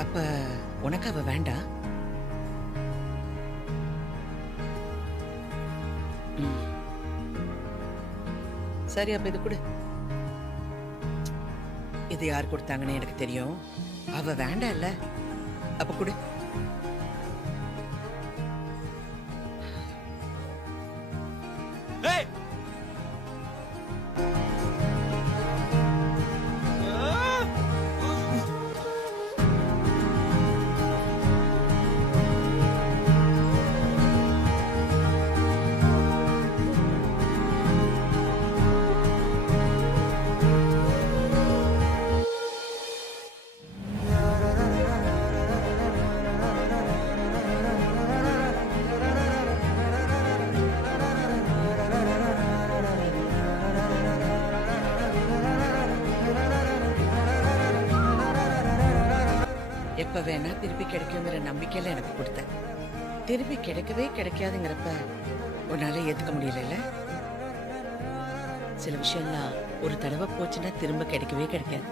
அப்ப உனக்கு அவ வேண்டாம்? ம். சரி, அப்ப இது கொடு. இது யார் கொடுத்தாங்கன்னு எனக்கு தெரியும். அவ வேண்டாம் இல்ல, அப்ப கொடு. ஏய் எப்ப வேணா திருப்பி கிடைக்குங்கிற நம்பிக்கையில எனக்கு கொடுத்த. திருப்பி கிடைக்கவே கிடைக்காதுங்கிறப்ப உன்னால ஏத்துக்க முடியல. சில விஷயம்லாம் ஒரு தடவை போச்சுன்னா திரும்ப கிடைக்கவே கிடைக்காது.